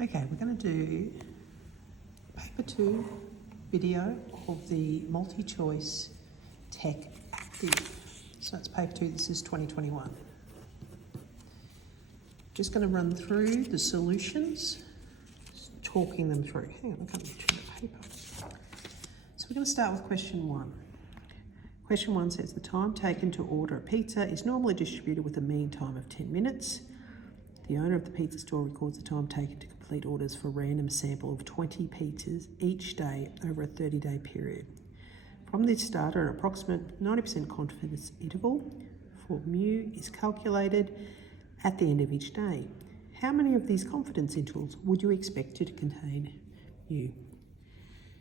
Okay, we're going to do paper 2 video of the multi-choice tech active. So it's paper 2, this is 2021. Just going to run through the solutions, talking them through. Hang on, I can't turn the paper. So we're going to start with question 1. Question 1 says the time taken to order a pizza is normally distributed with a mean time of 10 minutes. The owner of the pizza store records the time taken to complete orders for a random sample of 20 pizzas each day over a 30-day period. From this data, an approximate 90% confidence interval for mu is calculated at the end of each day. How many of these confidence intervals would you expect to contain mu?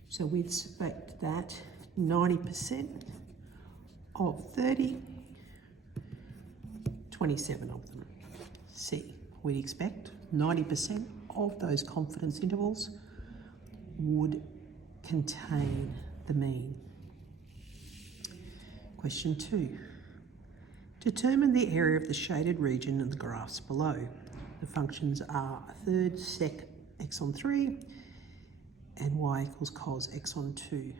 So we expect that 90% of 30, 27 of them. C, we'd expect 90% of those confidence intervals would contain the mean. Question 2. Determine the area of the shaded region in the graphs below. The functions are a third sec x on 3 and y equals cos x on 2.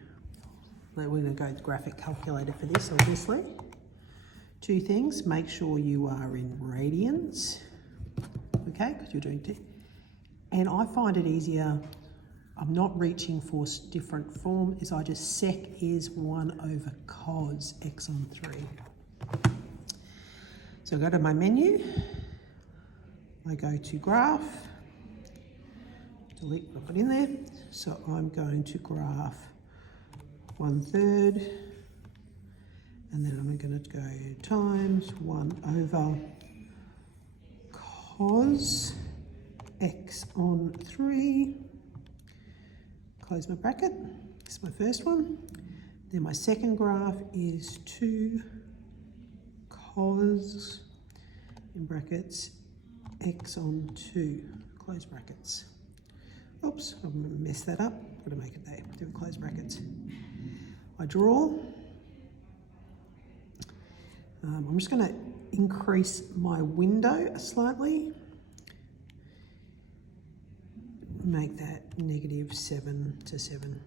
We're going to go to the graphic calculator for this, obviously. 2 things, make sure you are in radians, okay, because you're doing t. And I find it easier, I'm not reaching for different form, is I just sec is 1 over cos x on 3. So I go to my menu, I go to graph, delete what I put in there. So I'm going to graph 1/3, and then I'm going to go times 1 over cos x on 3, close my bracket, this is my first one. Then my second graph is 2 cos, in brackets, x on 2, close brackets. Oops, I'm going to mess that up, got to make it there, do close brackets. I draw. I'm just going to increase my window slightly. Make that -7 to 7.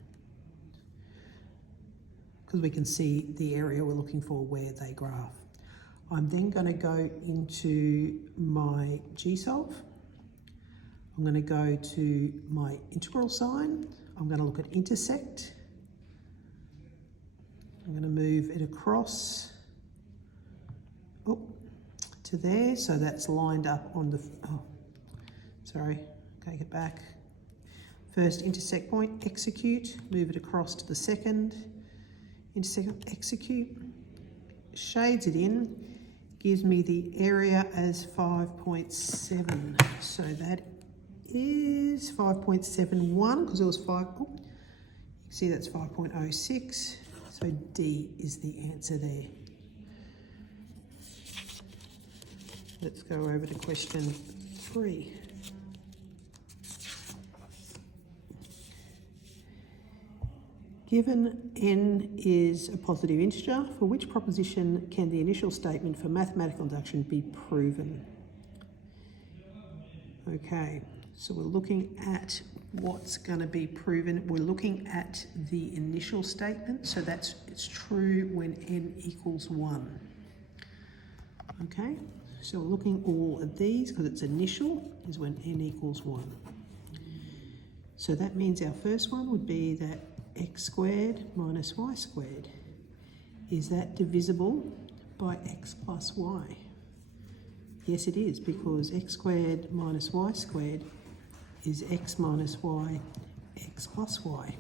Because we can see the area we're looking for where they graph. I'm then going to go into my GSolve. I'm going to go to my integral sign. I'm going to look at intersect. I'm going to move it across to there, so that's lined up on the, take it back. First intersect point, execute, move it across to the second, intersect, execute, shades it in, gives me the area as 5.7. So that is 5.71, because it was 5, you can see that's 5.06. So D is the answer there. Let's go over to question 3. Given n is a positive integer, for which proposition can the initial statement for mathematical induction be proven? Okay, so we're looking at what's going to be proven. We're looking at the initial statement, so it's true when n equals 1. Okay, so we're looking all at these because it's initial is when n equals 1. So that means our first one would be that x squared minus y squared. Is that divisible by x plus y? Yes, it is, because x squared minus y squared is x minus y, x plus y.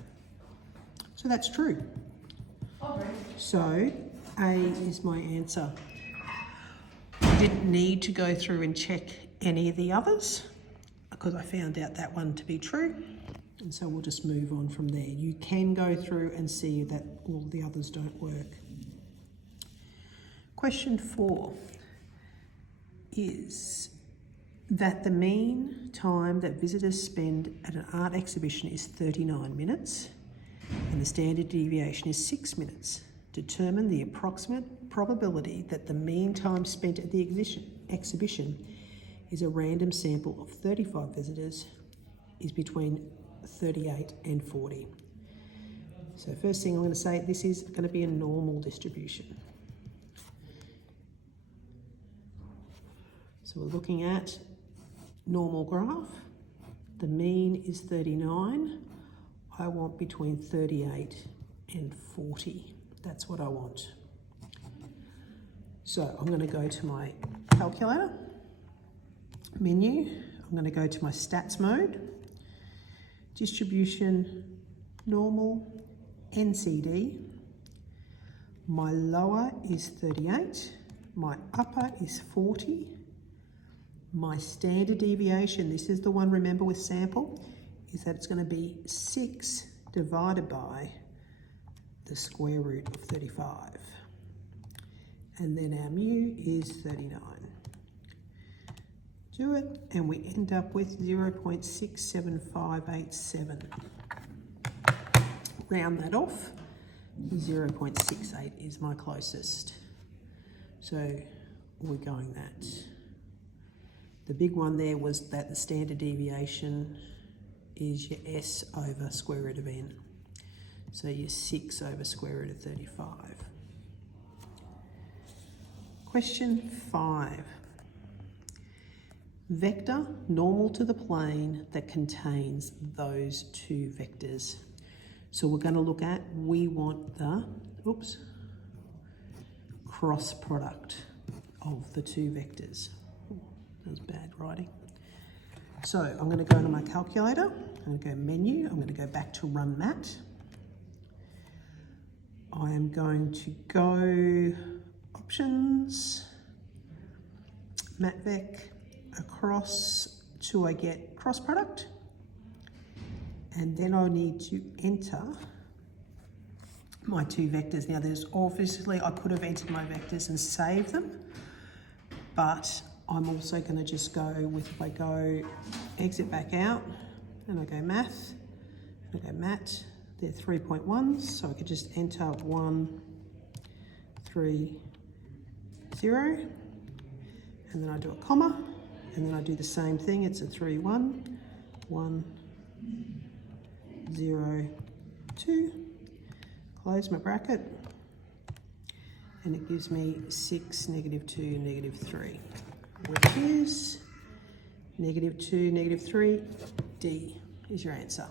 So that's true. So A is my answer. I didn't need to go through and check any of the others because I found out that one to be true. And so we'll just move on from there. You can go through and see that all the others don't work. Question 4 is that the mean time that visitors spend at an art exhibition is 39 minutes and the standard deviation is 6 minutes. Determine the approximate probability that the mean time spent at the exhibition is a random sample of 35 visitors is between 38 and 40. So first thing I'm going to say, this is going to be a normal distribution. So we're looking at normal graph. The mean is 39. I want between 38 and 40. That's what I want. So I'm going to go to my calculator, menu. I'm going to go to my stats mode, distribution, normal, NCD. My lower is 38. My upper is 40. My standard deviation, this is the one, remember, with sample, is that it's going to be 6 divided by the square root of 35. And then our mu is 39. Do it, and we end up with 0.67587. Round that off, 0.68 is my closest. So we're going that. The big one there was that the standard deviation is your S over square root of n. So your 6 over square root of 35. Question 5. Vector normal to the plane that contains those two vectors. So we're going to look at, we want the, cross product of the two vectors. That was bad writing. So I'm going to go to my calculator, I'm going to go menu, I'm going to go back to run mat. I am going to go options, matvec, across till I get cross product. And then I need to enter my two vectors. Now there's obviously, I could have entered my vectors and saved them, but I'm also going to just go with, if I go exit back out and I go math, and I go mat, they're 3.1s, so I could just enter 1, 3, 0, and then I do a comma, and then I do the same thing, it's a 3, 1, 1, 0, 2, close my bracket, and it gives me 6, -2, -3. Which is -2, -3, D is your answer.